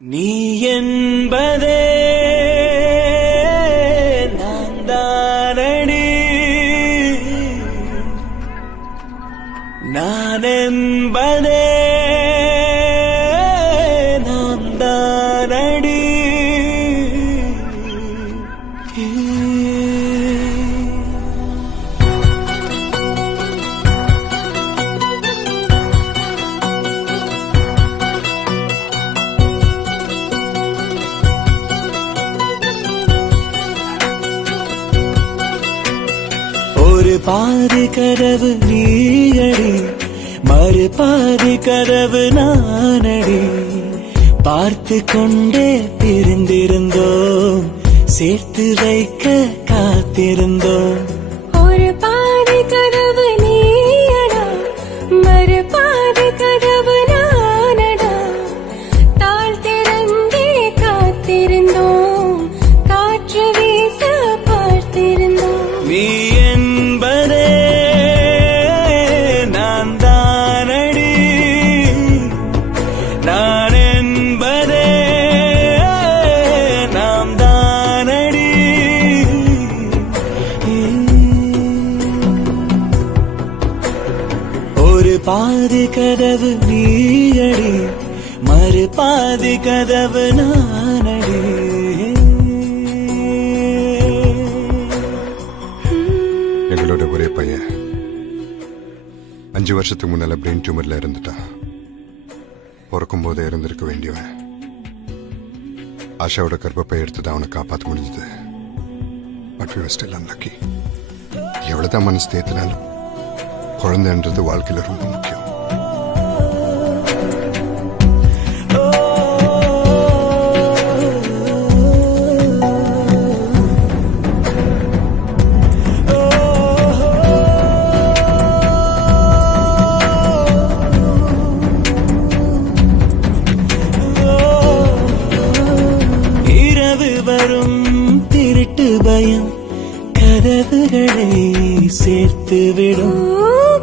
நீ என்பதே நான் தானடி, நான் என்பதே நான் தானடி. ஒரு பாதி கதவு நீயடி, மறு பாதி கதவு நானடி. பார்த்து கொண்டே பிரிந்திருந்தோம், சேர்த்து வைக்க காத்திருந்தோம். ஒரு பாதி கதவு நீயடா, மறு பாதி கதவு நானடா. தாழ் திறந்தே காத்திருந்தோம், காற்று வீச பார்த்திருந்தோம். நீ என்பதே நான் தானடி, நான் என்பதே நாம் தானடி. ஒரு பாதி கதவு நீயடி, மறு பாதி கதவு நானடி. எங்களோட ஒரே பையன் 5 வருஷத்துக்கு முன்னால பிரெயின் டியூமர்ல இருந்துட்டான். பிறக்கும் போதே இருந்திருக்க வேண்டியவன். ஆஷாவோட கர்ப்பப்பை எடுத்துதான் அவனை காப்பாற்ற முடிஞ்சது. But we were still unlucky. எவ்வளவுதான் மனசு தேத்தினாலும் குழந்தைன்றது வாழ்க்கையில ரொம்ப முக்கியம். வரும் திருட்டு பயம் கதவுகளை சேர்த்துவிடும்,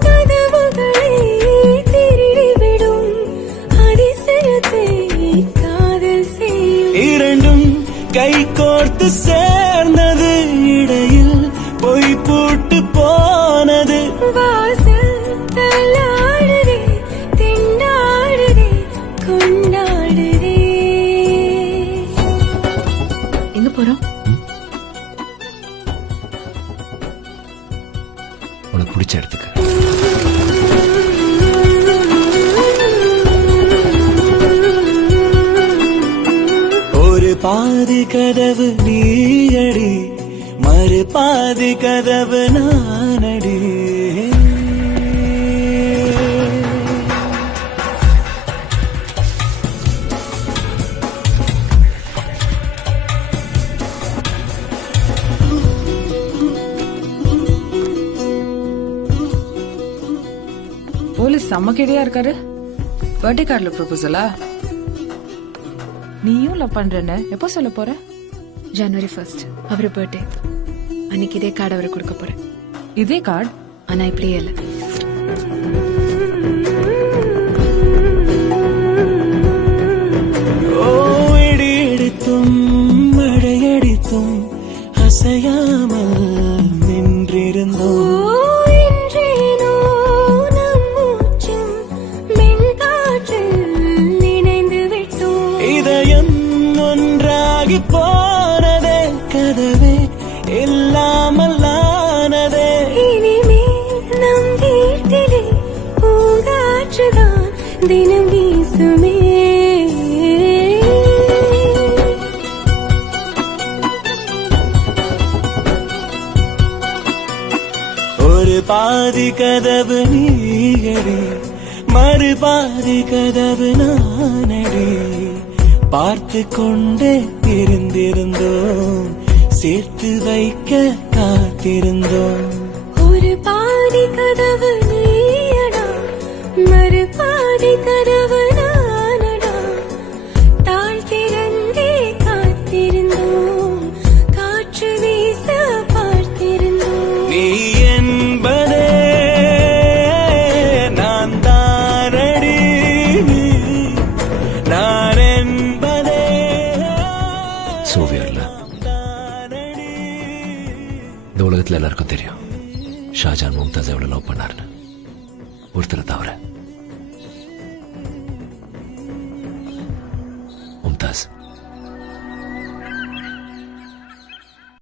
கதவுகளை திருடிவிடும், அதிசயத்தை காதல் செய்யும். இரண்டும் கை கோர்த்து சேர்ந்தது, இடையில் பொய் போட்டு போனது. வாசல் தள்ளாடுதே, திண்டாடுதே, கொண்டாடுதே. எங்க போறோம்? உனக்கு பிடிச்ச இடத்துக்கு. ஒரு பாதி கதவு நீயடி, மறு பாதி கதவு நானடி. போலீஸ் செம்ம கேடியா இருக்காரு. பர்த்டே கார்டுல ப்ரொபோசலா? நீயும் லவ் பண்றேன்னு எப்போ சொல்ல போற? January 1st அவரு பர்த்டே அன்னைக்கு இதே கார்டு அவருக்கு கொடுக்க போறேன். இதே கார்டு? ஆனா இப்படியே இல்ல. இடி எடுத்தும் மழையடித்தும் அசையாமல் நின்றிருந்தோம். இதயம் ஒன்றாகி போனதே, கதவே இல்லாமல் ஆனதே. இனிமேல் நம் வீட்டிலே பூங்காற்றுதான் தினம் வீசுமே. ஒரு பாதி கதவு நீயடி, மறு பாதி கதவு நானடி. பார்த்து கொண்டே இருந்திருந்தோம், சேர்த்து வைக்க காத்திருந்தோம். ஒரு பாதி கதவு நீயடா, மறு பாதி கதவு நானடா. தாழ் திறந்தே காத்திருந்தோம், காற்று வீச பார்த்திருந்தோம். நீ என்பதே நான் தானடி, நான் என்பதே சோவியர்ல இந்த உலகத்துல எல்லாருக்கும் தெரியும் ஷாஜான் மும்தாஸ் எவ்வளவு லவ் பண்ணாருன்னு. ஒருத்தரை தவிர. மும்தாஸ்